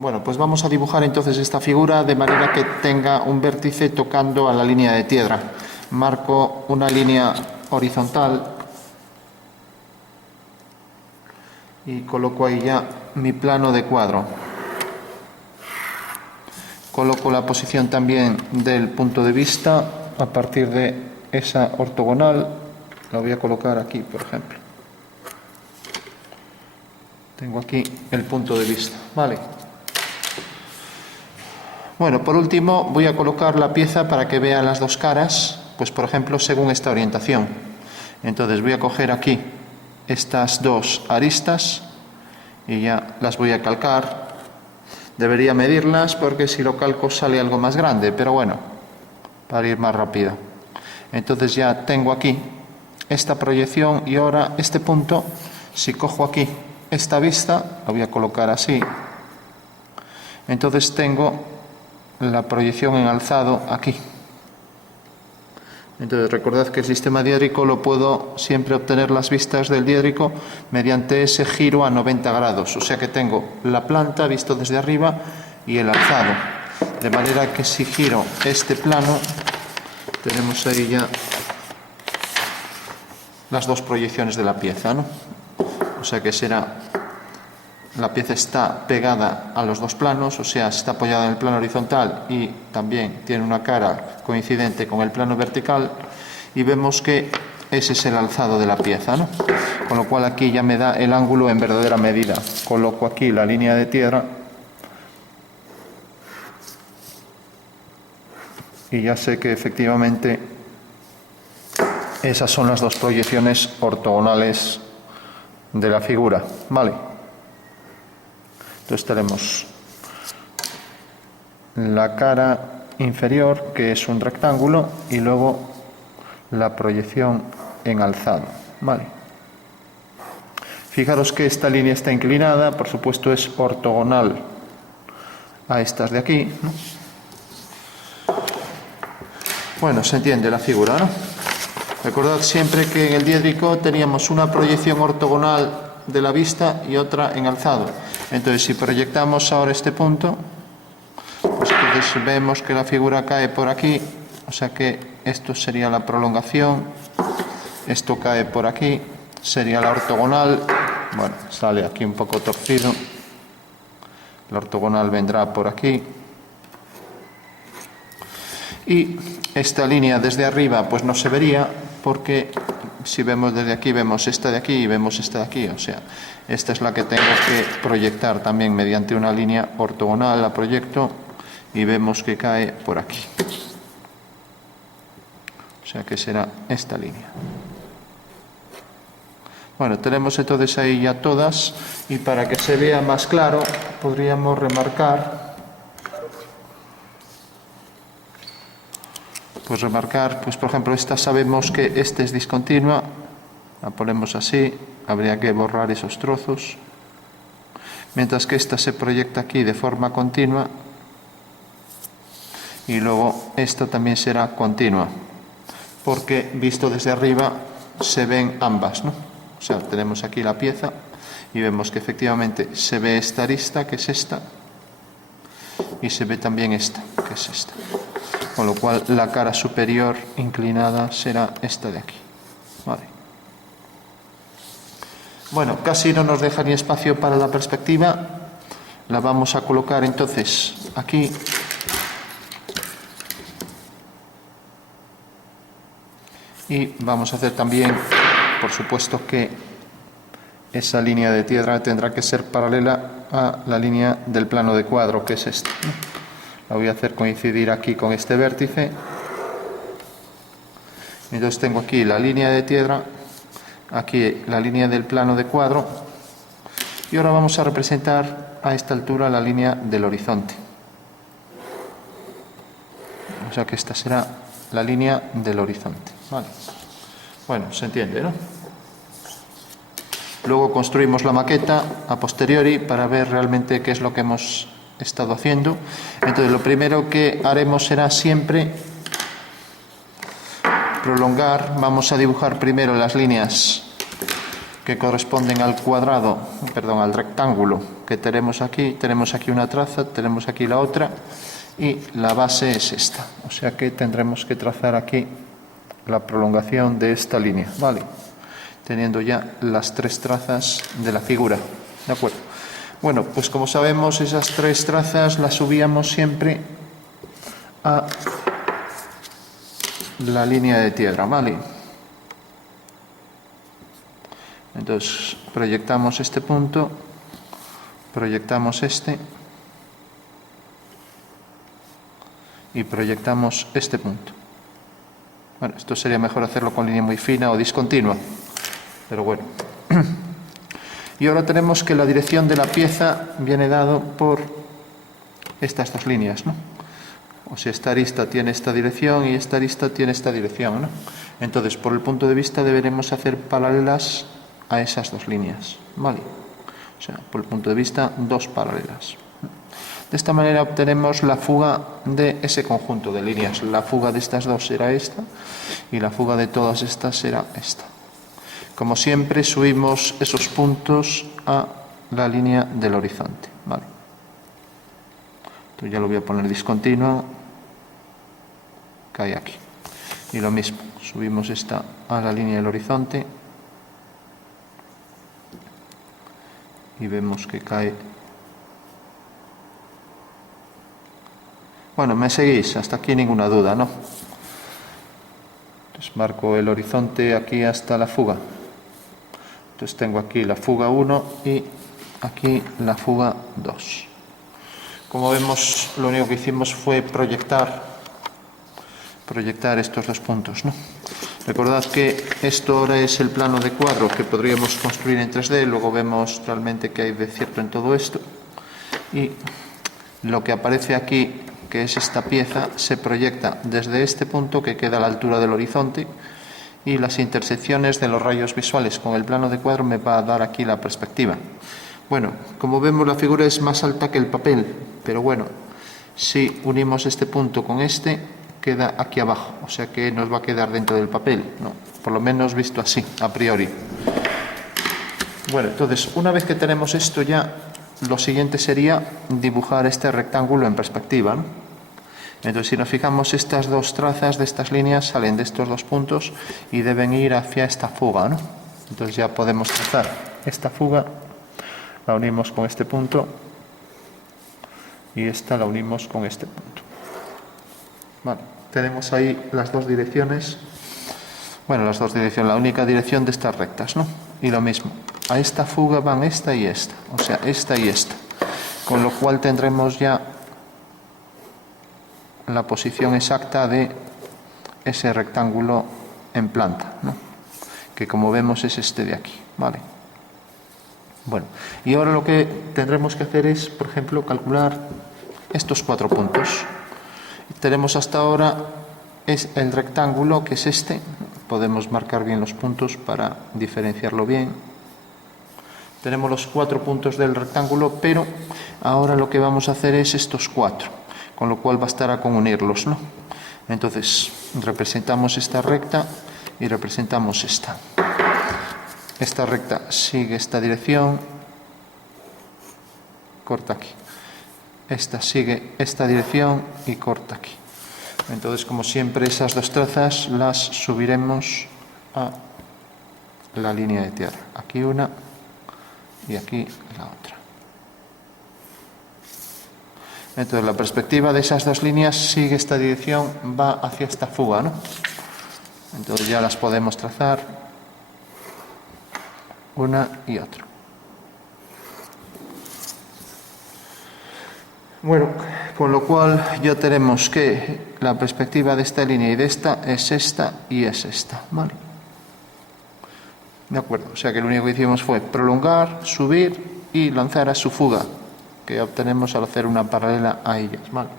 Bueno, pues vamos a dibujar entonces esta figura de manera que tenga un vértice tocando a la línea de tierra. Marco una línea horizontal y coloco ahí ya mi plano de cuadro. Coloco la posición también del punto de vista a partir de esa ortogonal. La voy a colocar aquí, por ejemplo. Tengo aquí el punto de vista, ¿vale? Bueno, por último voy a colocar la pieza para que vea las dos caras, pues por ejemplo según esta orientación. Entonces voy a coger aquí estas dos aristas y ya las voy a calcar. Debería medirlas porque si lo calco sale algo más grande, pero bueno, para ir más rápido. Entonces ya tengo aquí esta proyección y ahora este punto, si cojo aquí esta vista, la voy a colocar así, entonces tengo la proyección en alzado aquí. Entonces recordad que el sistema diédrico lo puedo siempre obtener las vistas del diédrico mediante ese giro a 90 grados, o sea que tengo la planta visto desde arriba y el alzado, de manera que si giro este plano tenemos ahí ya las dos proyecciones de la pieza, ¿no? O sea que será, la pieza está pegada a los dos planos, o sea, está apoyada en el plano horizontal y también tiene una cara coincidente con el plano vertical, y vemos que ese es el alzado de la pieza, ¿no? Con lo cual aquí ya me da el ángulo en verdadera medida. Coloco aquí la línea de tierra y ya sé que efectivamente esas son las dos proyecciones ortogonales de la figura, ¿vale? Entonces tenemos la cara inferior, que es un rectángulo, y luego la proyección en alzado, ¿vale? Fijaros que esta línea está inclinada, por supuesto es ortogonal a estas de aquí, ¿no? Bueno, se entiende la figura, ¿no? Recordad siempre que en el diédrico teníamos una proyección ortogonal de la vista y otra en alzado. Entonces, si proyectamos ahora este punto, pues entonces vemos que la figura cae por aquí, o sea que esto sería la prolongación, esto cae por aquí, sería la ortogonal. Bueno, sale aquí un poco torcido, la ortogonal vendrá por aquí, y esta línea desde arriba pues no se vería, porque si vemos desde aquí vemos esta de aquí y vemos esta de aquí, o sea, esta es la que tengo que proyectar también mediante una línea ortogonal, la proyecto y vemos que cae por aquí, o sea que será esta línea. Bueno, tenemos entonces ahí ya todas, y para que se vea más claro podríamos remarcar, pues por ejemplo esta sabemos que esta es discontinua, la ponemos así, habría que borrar esos trozos, mientras que esta se proyecta aquí de forma continua, y luego esta también será continua, porque visto desde arriba se ven ambas, ¿no? O sea, tenemos aquí la pieza y vemos que efectivamente se ve esta arista, que es esta, y se ve también esta, que es esta. Con lo cual la cara superior inclinada será esta de aquí, ¿vale? Bueno, casi no nos deja ni espacio para la perspectiva. La vamos a colocar entonces aquí. Y vamos a hacer también, por supuesto que esa línea de tierra tendrá que ser paralela a la línea del plano de cuadro, que es esta, ¿no? La voy a hacer coincidir aquí con este vértice. Entonces tengo aquí la línea de tierra, aquí la línea del plano de cuadro, y ahora vamos a representar a esta altura la línea del horizonte. O sea que esta será la línea del horizonte, ¿vale? Bueno, se entiende, ¿no? Luego construimos la maqueta a posteriori para ver realmente qué es lo que hemos estado haciendo. Entonces lo primero que haremos será siempre prolongar. Vamos a dibujar primero las líneas que corresponden al cuadrado, perdón, al rectángulo que tenemos aquí. Tenemos aquí una traza, tenemos aquí la otra y la base es esta. O sea que tendremos que trazar aquí la prolongación de esta línea, ¿vale? Teniendo ya las tres trazas de la figura, ¿de acuerdo? Bueno, pues como sabemos, esas tres trazas las subíamos siempre a la línea de tierra, ¿vale? Entonces proyectamos este punto, proyectamos este y proyectamos este punto. Bueno, esto sería mejor hacerlo con línea muy fina o discontinua, pero bueno. Y ahora tenemos que la dirección de la pieza viene dado por estas dos líneas, ¿no? O sea, esta arista tiene esta dirección y esta arista tiene esta dirección, ¿no? Entonces, por el punto de vista deberemos hacer paralelas a esas dos líneas, ¿vale? O sea, por el punto de vista, dos paralelas. De esta manera obtenemos la fuga de ese conjunto de líneas. La fuga de estas dos será esta y la fuga de todas estas será esta. Como siempre, subimos esos puntos a la línea del horizonte, ¿vale? Entonces ya lo voy a poner discontinuo, cae aquí. Y lo mismo, subimos esta a la línea del horizonte y vemos que cae. Bueno, me seguís, hasta aquí ninguna duda, ¿no? Entonces marco el horizonte aquí hasta la fuga. Entonces tengo aquí la fuga 1 y aquí la fuga 2. Como vemos, lo único que hicimos fue proyectar estos dos puntos, ¿no? Recordad que esto ahora es el plano de cuadro que podríamos construir en 3D, luego vemos realmente que hay de cierto en todo esto. Y lo que aparece aquí, que es esta pieza, se proyecta desde este punto que queda a la altura del horizonte, y las intersecciones de los rayos visuales con el plano de cuadro me va a dar aquí la perspectiva. Bueno, como vemos, la figura es más alta que el papel, pero bueno, si unimos este punto con este, queda aquí abajo, o sea que nos va a quedar dentro del papel, ¿no? Por lo menos visto así, a priori. Bueno, entonces, una vez que tenemos esto ya, lo siguiente sería dibujar este rectángulo en perspectiva, ¿no? Entonces, si nos fijamos, estas dos trazas de estas líneas salen de estos dos puntos y deben ir hacia esta fuga, ¿no? Entonces ya podemos trazar esta fuga, la unimos con este punto y esta la unimos con este punto. Vale, tenemos ahí las dos direcciones, bueno, las dos direcciones, la única dirección de estas rectas, ¿no? Y lo mismo, a esta fuga van esta y esta, o sea, esta y esta, con lo cual tendremos ya la posición exacta de ese rectángulo en planta, ¿no? Que como vemos es este de aquí, ¿vale? Bueno, y ahora lo que tendremos que hacer es, por ejemplo, calcular estos 4 puntos. Tenemos hasta ahora es el rectángulo, que es este. Podemos marcar bien los puntos para diferenciarlo bien. Tenemos los 4 puntos del rectángulo, pero ahora lo que vamos a hacer es estos 4, con lo cual bastará con unirlos, ¿no? Entonces, representamos esta recta y representamos esta. Esta recta sigue esta dirección, corta aquí. Esta sigue esta dirección y corta aquí. Entonces, como siempre, esas dos trazas las subiremos a la línea de tierra. Aquí una y aquí la otra. Entonces, la perspectiva de esas dos líneas sigue esta dirección, va hacia esta fuga, ¿no? Entonces ya las podemos trazar una y otra. Bueno, con lo cual ya tenemos que la perspectiva de esta línea y de esta es esta y es esta, ¿vale? De acuerdo, o sea que lo único que hicimos fue prolongar, subir y lanzar a su fuga, que obtenemos al hacer una paralela a ellas, ¿vale?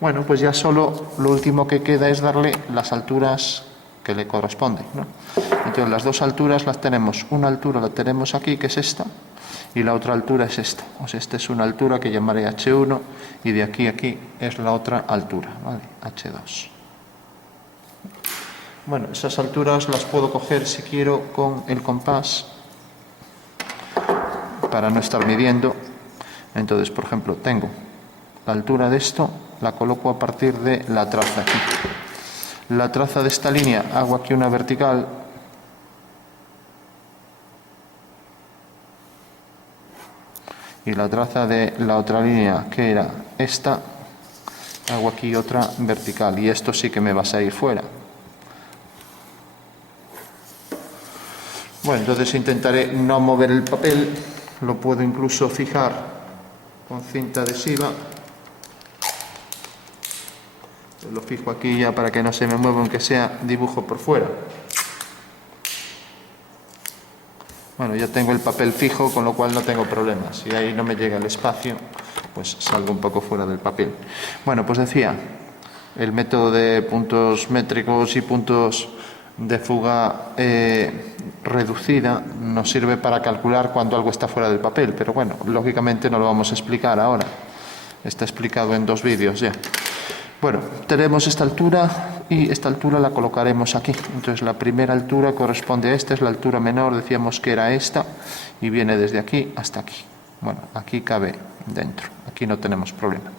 Bueno, pues ya solo lo último que queda es darle las alturas que le corresponden, ¿no? Entonces las dos alturas las tenemos, una altura la tenemos aquí, que es esta, y la otra altura es esta. O sea, esta es una altura que llamaré H1 y de aquí a aquí es la otra altura, ¿vale? H2. Bueno, esas alturas las puedo coger si quiero con el compás para no estar midiendo. Entonces, por ejemplo, tengo la altura de esto, la coloco a partir de la traza aquí. La traza de esta línea, hago aquí una vertical. Y la traza de la otra línea, que era esta, hago aquí otra vertical. Y esto sí que me va a salir fuera. Bueno, entonces intentaré no mover el papel. Lo puedo incluso fijar con cinta adhesiva. Lo fijo aquí ya para que no se me mueva, aunque sea dibujo por fuera. Bueno, ya tengo el papel fijo, con lo cual no tengo problemas. Si ahí no me llega el espacio, pues salgo un poco fuera del papel. Bueno, pues decía, el método de puntos métricos y puntos de fuga reducida nos sirve para calcular cuando algo está fuera del papel, pero bueno, lógicamente no lo vamos a explicar ahora. Está explicado en 2 vídeos ya. Bueno, tenemos esta altura y esta altura la colocaremos aquí. Entonces la primera altura corresponde a esta, es la altura menor, decíamos que era esta, y viene desde aquí hasta aquí. Bueno, aquí cabe dentro, aquí no tenemos problema.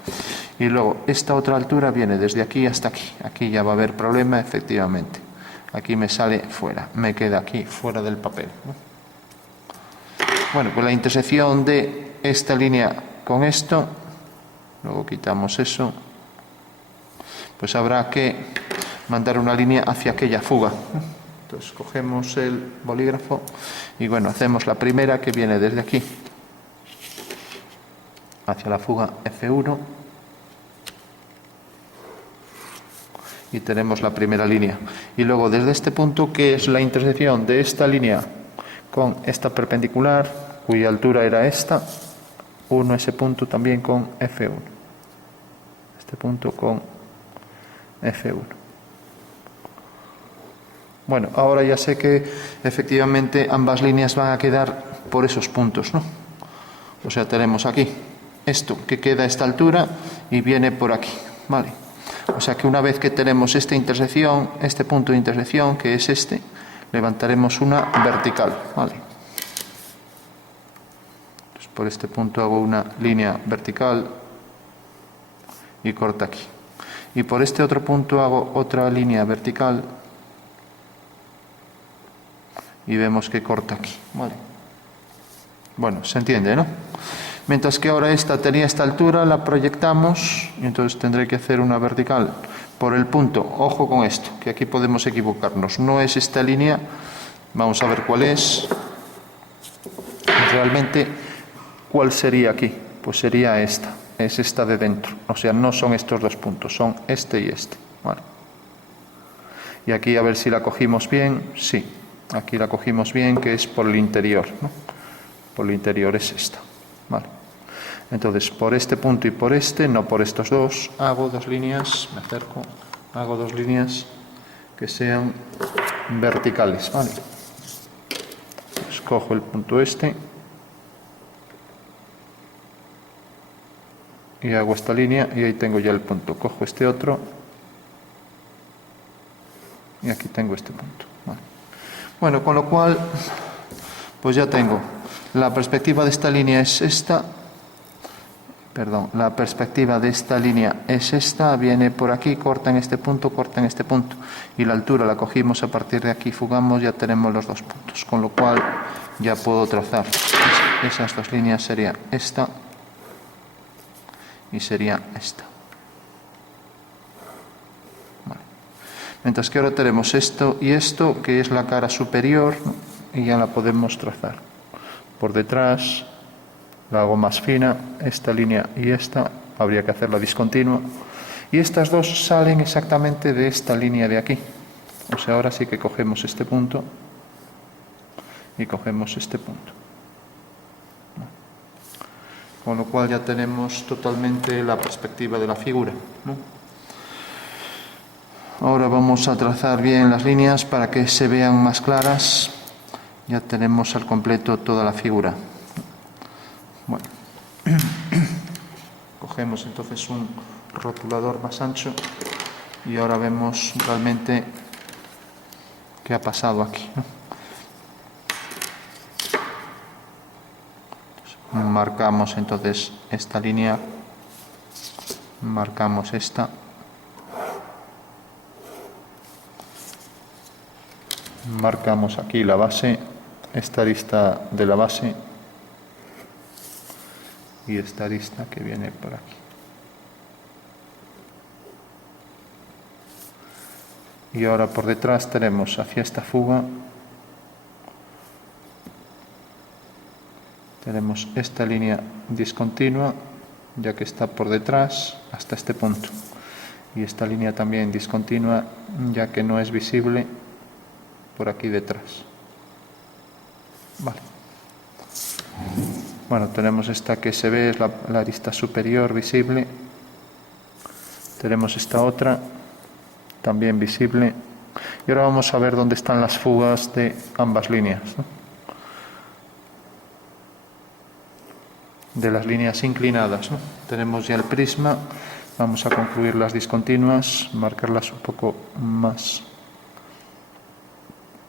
Y luego esta otra altura viene desde aquí hasta aquí. Aquí ya va a haber problema, efectivamente. Aquí me sale fuera, me queda aquí, fuera del papel, ¿no? Bueno, pues la intersección de esta línea con esto, luego quitamos eso, pues habrá que mandar una línea hacia aquella fuga. Entonces cogemos el bolígrafo y bueno, hacemos la primera, que viene desde aquí hacia la fuga F1, y tenemos la primera línea. Y luego desde este punto, que es la intersección de esta línea con esta perpendicular, cuya altura era esta, uno ese punto también con F1. Este punto con F1. Bueno, ahora ya sé que efectivamente ambas líneas van a quedar por esos puntos, ¿no? O sea, tenemos aquí esto que queda a esta altura y viene por aquí, ¿vale? O sea que una vez que tenemos esta intersección, este punto de intersección, que es este, levantaremos una vertical, ¿vale? Entonces, por este punto hago una línea vertical y corta aquí. Y por este otro punto hago otra línea vertical y vemos que corta aquí, ¿vale? Bueno, se entiende, ¿no? Mientras que ahora esta tenía esta altura, la proyectamos y entonces tendré que hacer una vertical por el punto. Ojo con esto, que aquí podemos equivocarnos. No es esta línea, vamos a ver cuál es. Realmente, ¿cuál sería aquí? Pues sería esta, es esta de dentro. O sea, no son estos 2 puntos, son este y este, ¿vale? Y aquí a ver si la cogimos bien. Sí, aquí la cogimos bien, que es por el interior, ¿no? Por el interior es esta, ¿vale? Entonces, por este punto y por este, no por estos dos, hago 2 líneas, me acerco, hago 2 líneas que sean verticales, ¿vale? Pues cojo el punto este y hago esta línea y ahí tengo ya el punto. Cojo este otro y aquí tengo este punto, ¿vale? Bueno, con lo cual, pues ya tengo, la perspectiva de esta línea es esta. Perdón, la perspectiva de esta línea es esta, viene por aquí, corta en este punto, y la altura la cogimos a partir de aquí, fugamos, ya tenemos los 2 puntos, con lo cual ya puedo trazar esas 2 líneas, sería esta y sería esta. Vale. Mientras que ahora tenemos esto y esto, que es la cara superior, ¿no? Y ya la podemos trazar. Por detrás la hago más fina, esta línea y esta, habría que hacerla discontinua. Y estas 2 salen exactamente de esta línea de aquí. O sea, ahora sí que cogemos este punto y cogemos este punto. Con lo cual ya tenemos totalmente la perspectiva de la figura, ¿no? Ahora vamos a trazar bien las líneas para que se vean más claras. Ya tenemos al completo toda la figura. Bueno, cogemos entonces un rotulador más ancho y ahora vemos realmente qué ha pasado aquí, ¿no? marcamos entonces esta línea, marcamos esta, marcamos aquí la base, esta arista de la base y esta arista que viene por aquí. Y ahora por detrás tenemos hacia esta fuga, tenemos esta línea discontinua, ya que está por detrás hasta este punto. Y esta línea también discontinua, ya que no es visible por aquí detrás. Vale. Bueno, tenemos esta que se ve, es la arista superior visible. Tenemos esta otra, también visible. Y ahora vamos a ver dónde están las fugas de ambas líneas, ¿no? De las líneas inclinadas, ¿no? Tenemos ya el prisma, vamos a concluir las discontinuas, marcarlas un poco más,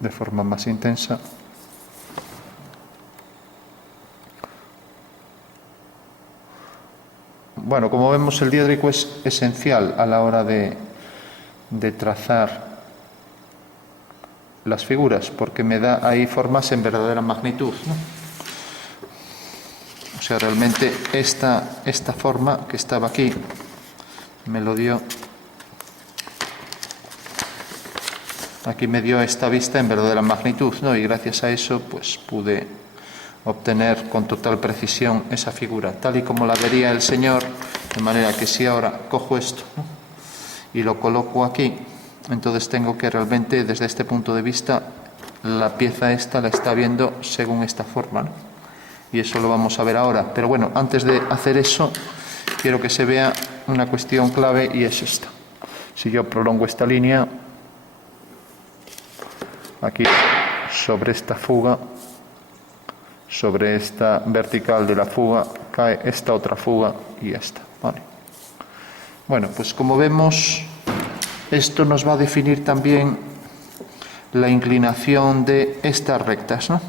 de forma más intensa. Bueno, como vemos, el diédrico es esencial a la hora de trazar las figuras, porque me da ahí formas en verdadera magnitud, ¿no? O sea, realmente esta forma que estaba aquí me lo dio, aquí me dio esta vista en verdadera magnitud, ¿no? Y gracias a eso pues pude obtener con total precisión esa figura, tal y como la vería el Señor, de manera que si ahora cojo esto, ¿no?, y lo coloco aquí, entonces tengo que realmente, desde este punto de vista, la pieza esta la está viendo según esta forma, ¿no? Y eso lo vamos a ver ahora. Pero bueno, antes de hacer eso, quiero que se vea una cuestión clave, y es esta. Si yo prolongo esta línea, aquí sobre esta fuga, sobre esta vertical de la fuga, cae esta otra fuga y esta, ¿vale? Bueno, pues como vemos, esto nos va a definir también la inclinación de estas rectas, ¿no?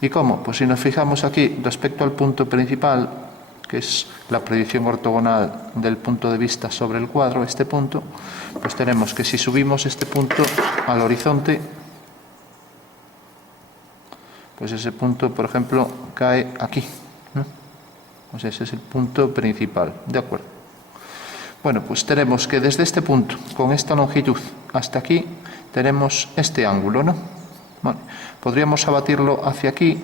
¿Y cómo? Pues si nos fijamos aquí respecto al punto principal, que es la proyección ortogonal del punto de vista sobre el cuadro, este punto, pues tenemos que si subimos este punto al horizonte, pues ese punto, por ejemplo, cae aquí, ¿no? Pues ese es el punto principal, ¿de acuerdo? Bueno, pues tenemos que desde este punto, con esta longitud hasta aquí, tenemos este ángulo, ¿no? Vale. Podríamos abatirlo hacia aquí,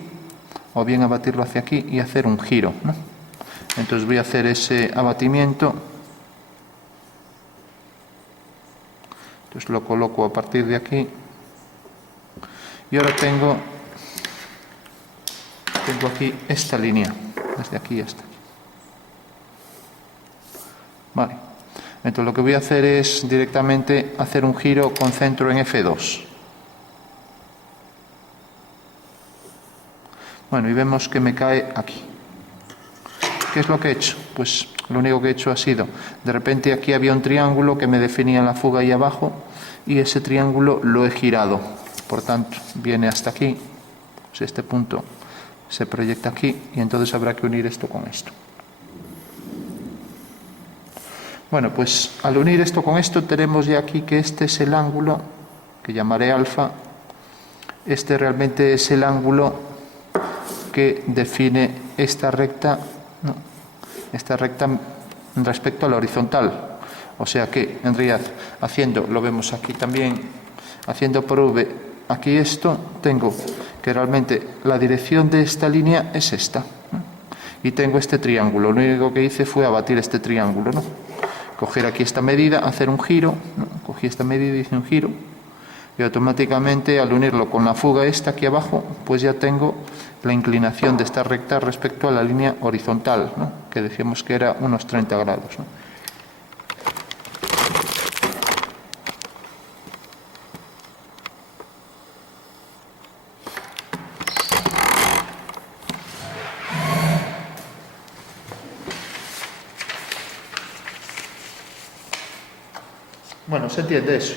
o bien abatirlo hacia aquí y hacer un giro, ¿no? Entonces voy a hacer ese abatimiento. Entonces lo coloco a partir de aquí. Y ahora tengo aquí esta línea, desde aquí hasta aquí. Vale. Entonces lo que voy a hacer es directamente hacer un giro con centro en F2. Bueno, y vemos que me cae aquí. ¿Qué es lo que he hecho? Pues lo único que he hecho ha sido, de repente aquí había un triángulo que me definía la fuga ahí abajo, y ese triángulo lo he girado. Por tanto, viene hasta aquí, pues este punto se proyecta aquí, y entonces habrá que unir esto con esto. Bueno, pues al unir esto con esto tenemos ya aquí que este es el ángulo que llamaré alfa. Este realmente es el ángulo que define esta recta, ¿no?, esta recta respecto a la horizontal. O sea que en realidad, haciendo, lo vemos aquí también, haciendo por V aquí esto, tengo que realmente la dirección de esta línea es esta, ¿no?, y tengo este triángulo. Lo único que hice fue abatir este triángulo, ¿no?, coger aquí esta medida, hacer un giro, ¿no?, cogí esta medida y hice un giro, y automáticamente al unirlo con la fuga esta aquí abajo, pues ya tengo la inclinación de esta recta respecto a la línea horizontal, ¿no?, que decíamos que era unos 30 grados, ¿no? Bueno, ¿se entiende eso?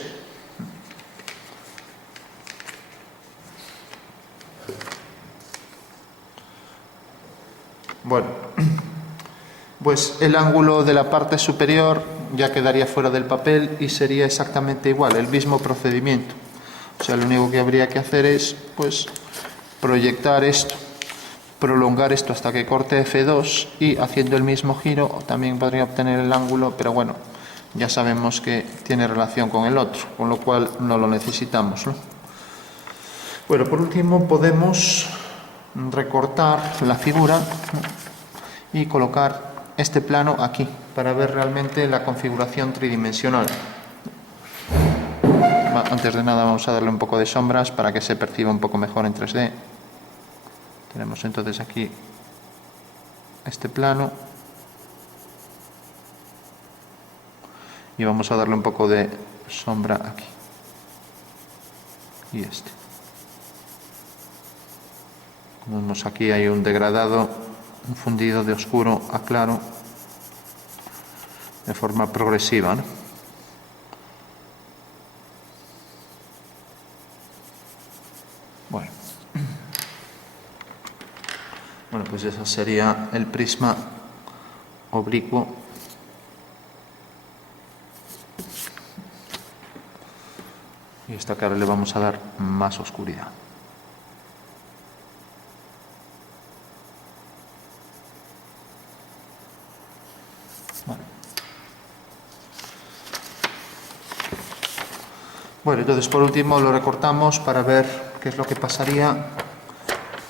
pues el ángulo de la parte superior ya quedaría fuera del papel y sería exactamente igual, el mismo procedimiento. O sea, lo único que habría que hacer es, pues, proyectar esto, prolongar esto hasta que corte F2 y haciendo el mismo giro también podría obtener el ángulo, pero bueno, ya sabemos que tiene relación con el otro, con lo cual no lo necesitamos, ¿no? Bueno, por último podemos recortar la figura, ¿no?, y colocar este plano aquí para ver realmente la configuración tridimensional. Antes de nada vamos a darle un poco de sombras para que se perciba un poco mejor en 3D. Tenemos entonces aquí este plano y vamos a darle un poco de sombra aquí y este. Como vemos, aquí hay un degradado, un fundido de oscuro a claro de forma progresiva, ¿no? Bueno, pues ese sería el prisma oblicuo. Y esta cara le vamos a dar más oscuridad. Bueno, entonces por último lo recortamos para ver qué es lo que pasaría.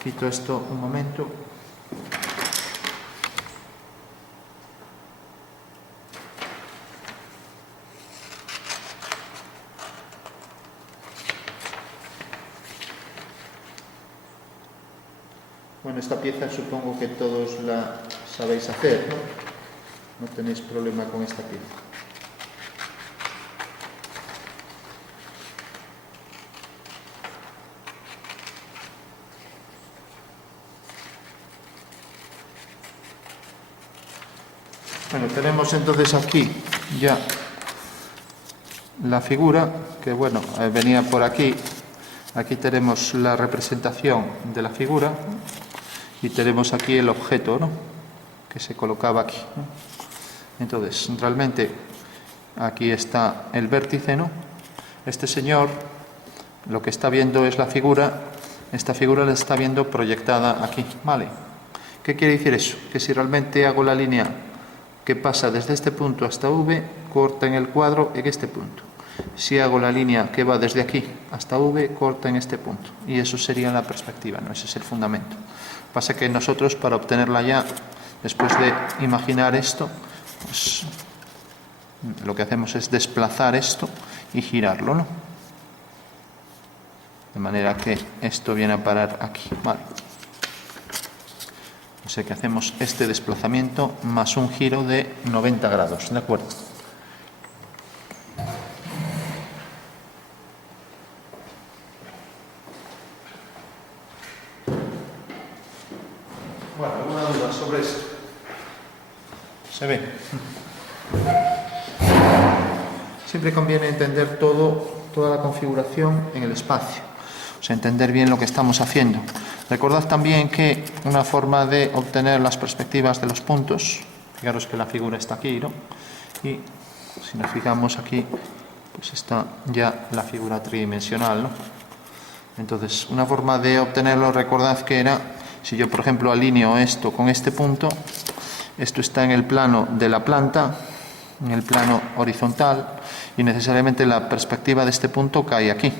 Quito esto un momento. Bueno, esta pieza supongo que todos la sabéis hacer, ¿no? No tenéis problema con esta pieza. Bueno, tenemos entonces aquí ya la figura, que bueno, venía por aquí. Aquí tenemos la representación de la figura y tenemos aquí el objeto, ¿no?, que se colocaba aquí, ¿no? Entonces, realmente aquí está el vértice, ¿no? Este señor lo que está viendo es la figura, esta figura la está viendo proyectada aquí, ¿vale? ¿Qué quiere decir eso? Que si realmente hago la línea que pasa desde este punto hasta V, corta en el cuadro en este punto. Si hago la línea que va desde aquí hasta V, corta en este punto. Y eso sería la perspectiva, ¿no? Ese es el fundamento. Pasa que nosotros, para obtenerla ya, después de imaginar esto, pues lo que hacemos es desplazar esto y girarlo, ¿no? De manera que esto viene a parar aquí, ¿vale? O sea que hacemos este desplazamiento más un giro de 90 grados, ¿de acuerdo? Bueno, ¿alguna duda sobre esto? ¿Se ve? Siempre conviene entender toda la configuración en el espacio, o sea, entender bien lo que estamos haciendo. Recordad también que una forma de obtener las perspectivas de los puntos, fijaros que la figura está aquí, ¿no? Y si nos fijamos aquí, pues está ya la figura tridimensional, ¿no? Entonces, una forma de obtenerlo, recordad que era, si yo por ejemplo alineo esto con este punto, esto está en el plano de la planta, en el plano horizontal, y necesariamente la perspectiva de este punto cae aquí.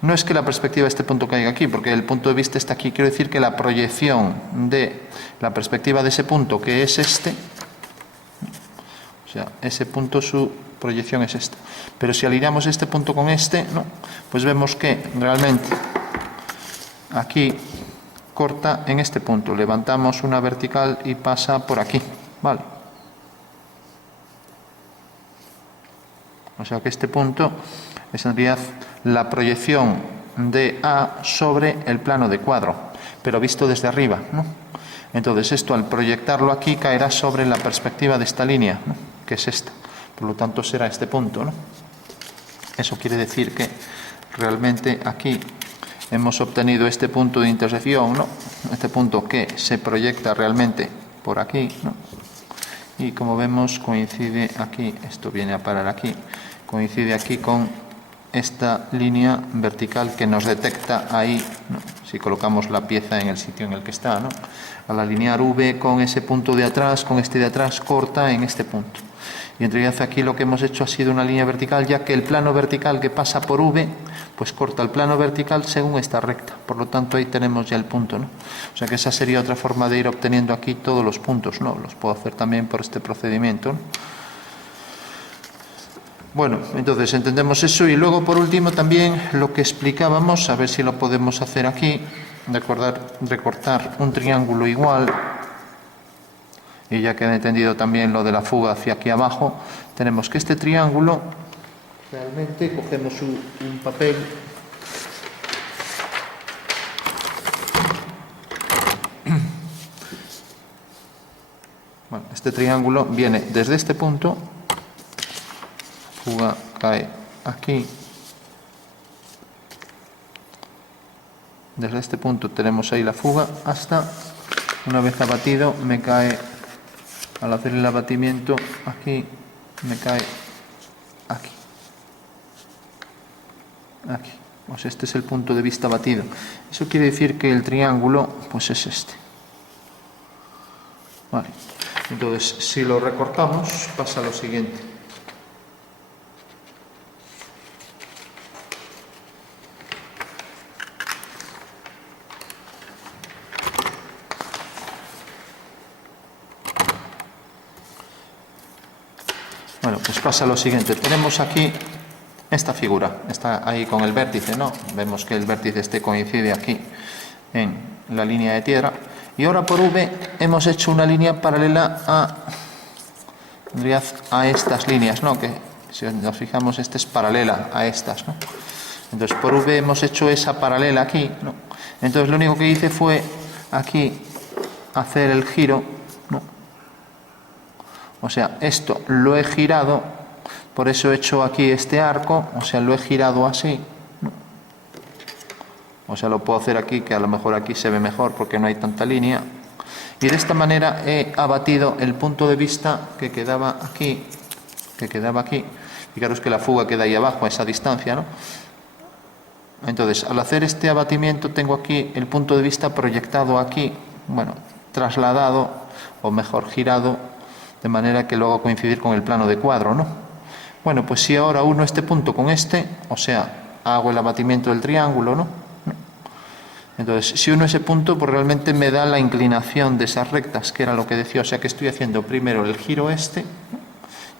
No es que la perspectiva de este punto caiga aquí, porque el punto de vista está aquí. Quiero decir que la proyección de la perspectiva de ese punto, que es este, o sea, ese punto, su proyección es esta. Pero si alineamos este punto con este, ¿no?, pues vemos que realmente aquí corta en este punto. Levantamos una vertical y pasa por aquí, ¿vale? O sea que este punto es en realidad la proyección de A sobre el plano de cuadro, pero visto desde arriba, ¿no? Entonces esto, al proyectarlo aquí, caerá sobre la perspectiva de esta línea, ¿no?, que es esta. Por lo tanto será este punto, ¿no? Eso quiere decir que realmente aquí hemos obtenido este punto de intersección, ¿no?, este punto que se proyecta realmente por aquí, ¿no?, y como vemos coincide aquí, esto viene a parar aquí, coincide aquí con esta línea vertical que nos detecta ahí, ¿no? Si colocamos la pieza en el sitio en el que está, ¿no? Al alinear V con ese punto de atrás, con este de atrás, corta en este punto. Y en realidad aquí lo que hemos hecho ha sido una línea vertical, ya que el plano vertical que pasa por V, pues corta el plano vertical según esta recta. Por lo tanto, ahí tenemos ya el punto, ¿no? O sea que esa sería otra forma de ir obteniendo aquí todos los puntos, ¿no? Los puedo hacer también por este procedimiento, ¿no? Bueno, entonces entendemos eso y luego por último también lo que explicábamos, a ver si lo podemos hacer aquí, recortar un triángulo igual, y ya queda entendido también lo de la fuga hacia aquí abajo, tenemos que este triángulo, realmente cogemos un papel, bueno, este triángulo viene desde este punto, fuga cae aquí, desde este punto tenemos ahí la fuga hasta, una vez abatido, me cae, al hacer el abatimiento aquí, me cae aquí, aquí, o sea, este es el punto de vista batido. Eso quiere decir que el triángulo pues es este, vale. Entonces si lo recortamos pasa lo siguiente. Bueno, pues pasa lo siguiente, tenemos aquí esta figura, está ahí con el vértice, ¿no? Vemos que el vértice este coincide aquí en la línea de tierra, y ahora por V hemos hecho una línea paralela a estas líneas, ¿no? Que si nos fijamos, esta es paralela a estas, ¿no? Entonces por V hemos hecho esa paralela aquí, ¿no? Entonces lo único que hice fue aquí hacer el giro, ¿no? O sea, esto lo he girado, por eso he hecho aquí este arco, o sea, lo he girado así, ¿no? O sea, lo puedo hacer aquí, que a lo mejor aquí se ve mejor porque no hay tanta línea. Y de esta manera he abatido el punto de vista que quedaba aquí, Fijaros que la fuga queda ahí abajo, a esa distancia, ¿no? Entonces, al hacer este abatimiento tengo aquí el punto de vista proyectado aquí, bueno, trasladado, o mejor, girado, de manera que lo hago coincidir con el plano de cuadro, ¿no? Bueno, pues si ahora uno este punto con este, o sea, hago el abatimiento del triángulo, ¿no? Entonces, si uno ese punto, pues realmente me da la inclinación de esas rectas, que era lo que decía, o sea que estoy haciendo primero el giro este, ¿no?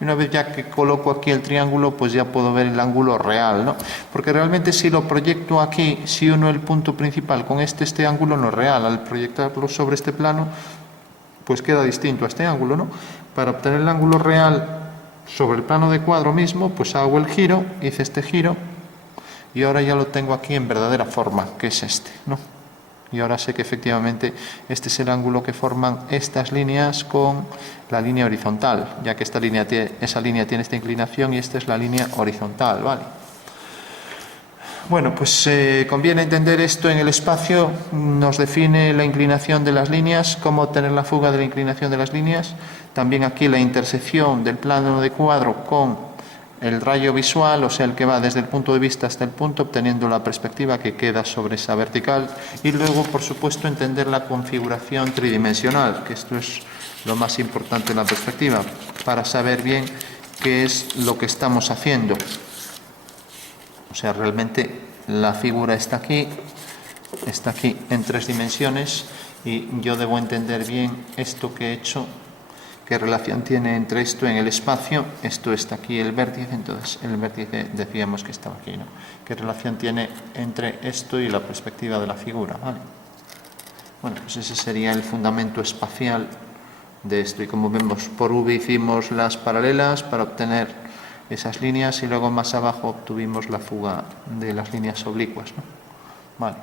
Y una vez ya que coloco aquí el triángulo, pues ya puedo ver el ángulo real, ¿no? Porque realmente si lo proyecto aquí, si uno el punto principal con este ángulo no es real, al proyectarlo sobre este plano, pues queda distinto a este ángulo, ¿no? Para obtener el ángulo real sobre el plano de cuadro mismo, pues hago el giro, hice este giro, y ahora ya lo tengo aquí en verdadera forma, que es este, ¿no? Y ahora sé que efectivamente este es el ángulo que forman estas líneas con la línea horizontal, ya que esa línea tiene esta inclinación y esta es la línea horizontal, ¿vale? Bueno, pues conviene entender esto en el espacio, nos define la inclinación de las líneas, cómo obtener la fuga de la inclinación de las líneas, también aquí la intersección del plano de cuadro con el rayo visual, o sea, el que va desde el punto de vista hasta el punto, obteniendo la perspectiva que queda sobre esa vertical, y luego, por supuesto, entender la configuración tridimensional, que esto es lo más importante en la perspectiva, para saber bien qué es lo que estamos haciendo. O sea, realmente la figura está aquí en 3 dimensiones, y yo debo entender bien esto que he hecho, qué relación tiene entre esto en el espacio, esto está aquí el vértice, entonces el vértice decíamos que estaba aquí, ¿no? ¿Qué relación tiene entre esto y la perspectiva de la figura? ¿Vale? Bueno, pues ese sería el fundamento espacial de esto, y como vemos, por V hicimos las paralelas para obtener esas líneas, y luego más abajo obtuvimos la fuga de las líneas oblicuas, ¿no? Vale.